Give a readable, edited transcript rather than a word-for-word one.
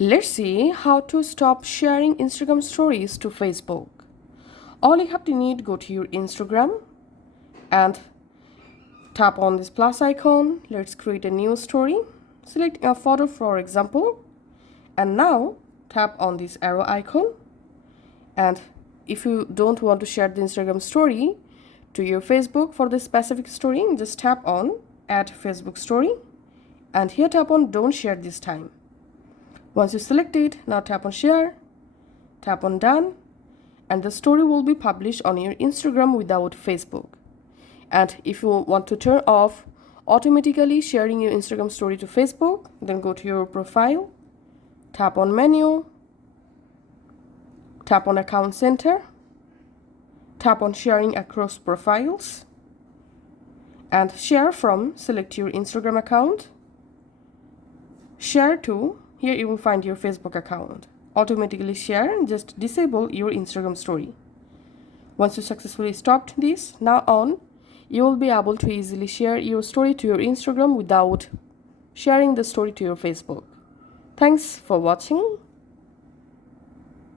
Let's see how to stop sharing Instagram stories to Facebook. All you have to need, go to your Instagram and tap on this plus icon. Let's create a new story. Select a photo for example. And now tap on this arrow icon. And if you don't want to share the Instagram story to your Facebook for this specific story, just tap on add Facebook story. And here tap on don't share this time. Once you select it, now tap on share, tap on done, and the story will be published on your Instagram without Facebook. And if you want to turn off automatically sharing your Instagram story to Facebook, then go to your profile, tap on menu, tap on account center, tap on sharing across profiles, and share from, select your Instagram account, share to, here you will find your Facebook account. Automatically share, just disable your Instagram story. Once you successfully stopped this, now on, you will be able to easily share your story to your Instagram without sharing the story to your Facebook. Thanks for watching.